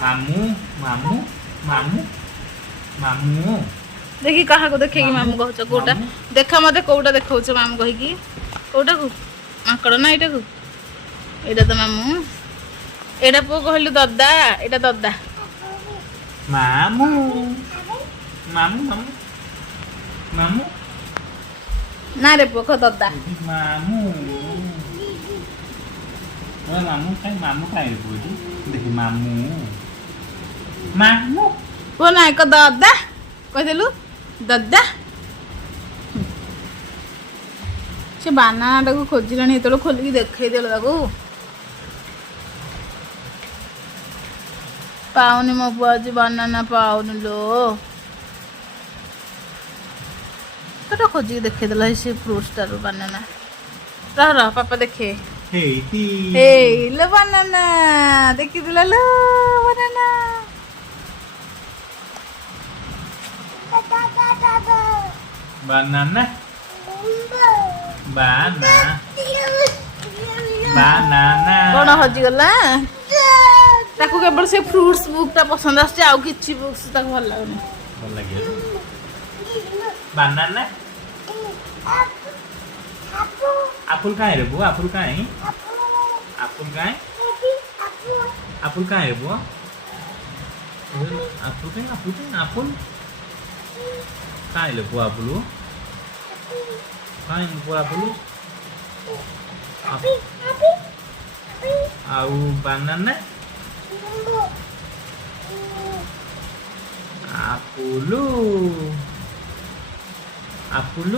मामू मामू मामू मामू देखी कहा को देखे कि मामू कहछ कोटा देखा मते कोटा देखौछ मामू कहि कि कोटा को आकड़ ना एटा को एटा तो मामू एटा पो कहलु दादा एटा दादा मामू मामू मामू मामू ना रे पो ख दादा मामू मामू काय बोली देखि मामू मामू को ना एक दादा कहलु दादा से बानाना को खोजिलानी हेतलो खोलिकी देखै देलो ताको पाउनी मो बुआ जी बानाना पाउनी लो तो खोजिकी देखै देला से फ्रूट्स टारो बानाना रह पापा देखे हेती हे लो बानाना देखि दिला लो बानाना banana banana banana कोन हजी गला ताको केवल से फ्रूट्स बुक ता पसंद आछे आउ किछि बुक्स ताको भल लागनी भल लागे banana apple kae re bu apple kae apple kae apple kae re bu apple kae le bu apple kae bu apple au banana apple apple